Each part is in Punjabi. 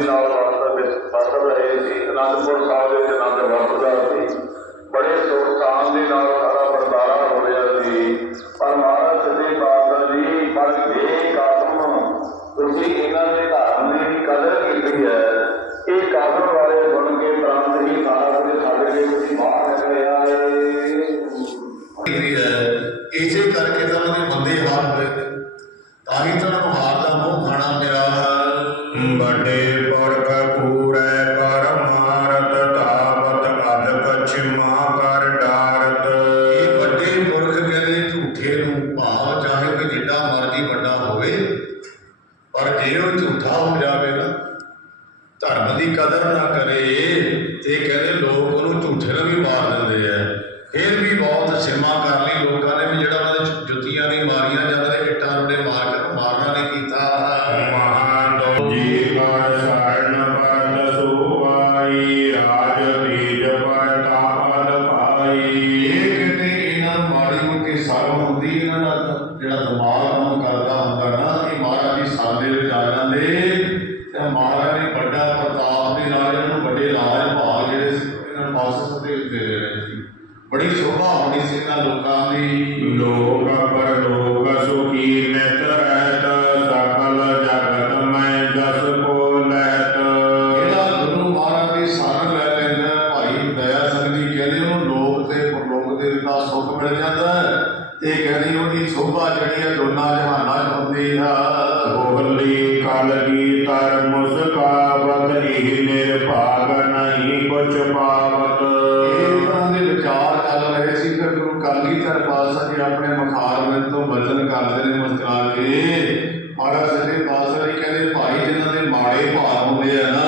ਦੇ ਨਾਲ ਵਰਤਦਾ ਵਰਤਦਾ ਰਹੇ ਸੀ। ਅਨੰਦਪੁਰ ਸਾਹਿਬ ਦੇ ਨਾਲ ਆਨੰਦ ਸੀ। ਬੜੇ ਸੁਖਾਨ ਦੇ ਨਾਲ ਸਾਰਾ ਵਰਤਾਰਾ ਹੋ ਰਿਹਾ ਸੀ। ਪਰ ਮਹਾਰਾਜ ਦੇ ਬਾਦਲ ਜੀ, ਪਰ ਦੇ ਕਾਰਨ ਤੁਸੀਂ ਇਹਨਾਂ ਦੇ ਘਰ ਬਡੇ ਪੜ ਕਪੂਰੈ ਕਰ ਮਾਰਤ ਤਾਵਤ ਅਧ ਕਛ ਮਾ ਕਰ ਡਾਰਤ। ਇਹ ਵੱਡੇ ਪੁਰਖ ਕਹਿੰਦੇ ਝੂਠੇ ਨੂੰ ਭਾਵ, ਚਾਹੇ ਕਿ ਜਿੱਡਾ ਮਰਜ਼ੀ ਵੱਡਾ ਹੋਵੇ, ਪਰ ਜੇ ਉਹ ਝੂਠਾ ਹੋ ਜਾਵੇ ਨਾ, ਧਰਮ ਦੀ ਕਦਰ ਨਾ ਕਰੇ, ਤੇ ਕਹਿੰਦੇ ਲੋਕ ਉਹਨੂੰ ਝੂਠੇ ਨਾਲ ਵੀ ਮਾਰ ਦਿੰਦੇ ਆ। ਫਿਰ ਵੀ ਬਹੁਤ ਸਿਮਾ ਕਰ ਲਈ ਲੋਕਾਂ আমাদের জায়গা নেই ਘਰ ਦੇ ਨਮਸਕਾਰ ਕੇ ਮਹਾਰਾਜ ਸੱਚੇ ਪਾਤਸ਼ਾਹ ਕਹਿੰਦੇ ਭਾਈ ਜਿਹਨਾਂ ਦੇ ਮਾੜੇ ਭਾਰ ਹੁੰਦੇ ਆ ਨਾ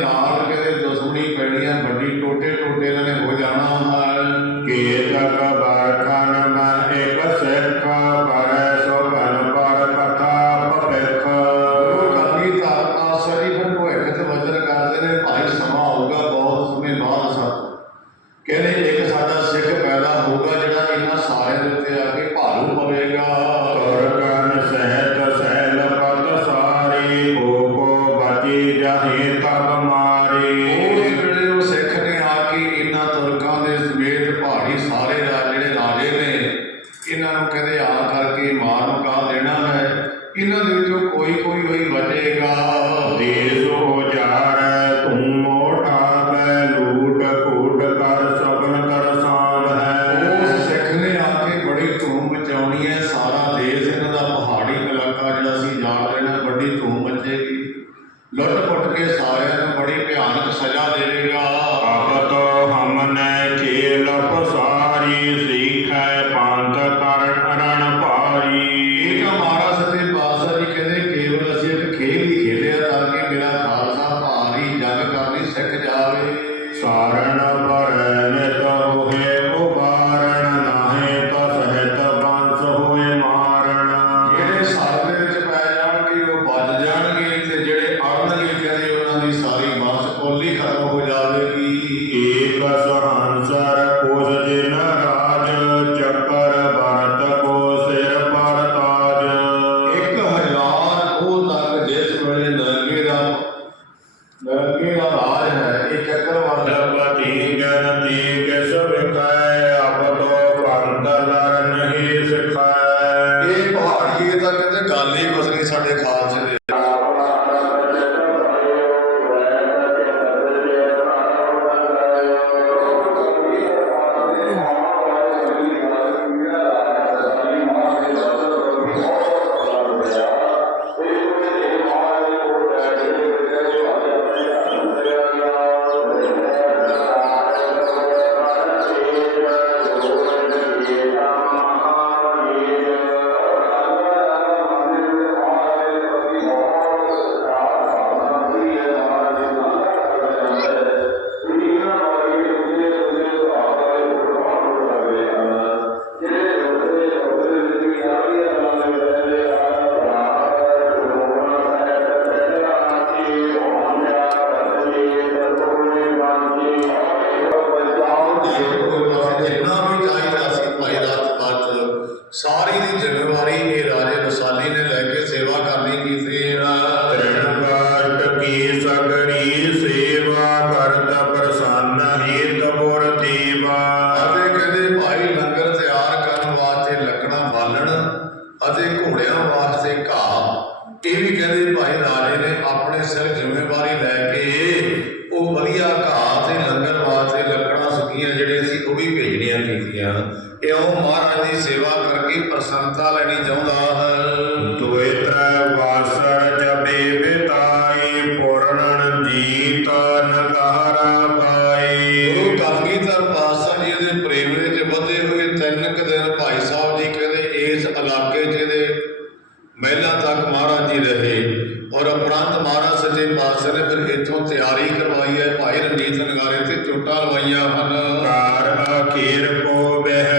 நான் ਕਦੇ ਆ ਕਰਕੇ ਮਾਰ ਮੁਕਾ ਦੇਣਾ ਹੈ। ਇਹਨਾਂ ਦੇ ਵਿੱਚੋਂ ਕੋਈ ਕੋਈ ਹੋਈ ਬਚੇਗਾ। ਦੇਸ ਹੋ ਜਾਣਾ ਤੂੰ ਮੋਟਾ ਕਰਤ ਪ੍ਰਸੰਨ ਹਿਤ ਗੁਰ ਅਤੇ ਕਹਿੰਦੇ, ਭਾਈ, ਲੰਗਰ ਤਿਆਰ ਕਰਨ ਵਾਸਤੇ ਲੱਕੜਾਂ ਬਾਲਣ ਅਤੇ ਘੋੜਿਆਂ ਵਾਸਤੇ ਘਾਹ। ਇਹ ਵੀ ਕਹਿੰਦੇ, ਭਾਈ, ਰਾਜੇ ਨੇ ਆਪਣੇ ਸਿਰ ਜ਼ਿੰਮੇਵਾਰੀ ਲੈ ਕੇ ਉਹ ਵਧੀਆ ਘਾਹ ਤੇ ਲੰਗਰ ਵਾਸਤੇ ਲੱਕੜਾਂ ਸੁੱਕੀਆਂ ਜਿਹੜੇ ਸੀ, ਉਹ ਵੀ ਭੇਜਣੀਆਂ ਕੀਤੀਆਂ। ਇਹ ਮਹਾਰਾਜ ਦੀ ਸੇਵਾ ਕਰਕੇ ਪ੍ਰਸੰਨਤਾ ਲੈਣੀ ਚਾਹੁੰਦਾ। ਇੱਥੋਂ ਤਿਆਰੀ ਕਰਵਾਈ ਹੈ। ਭਾਈ ਰਣਜੀਤ ਨਗਾਰੇ ਤੇ ਚੋਟਾਂ ਲਵਾਈਆਂ ਹਨ। ਕਾਰ, ਅਖੀਰ ਕੋ ਬਹਿਰ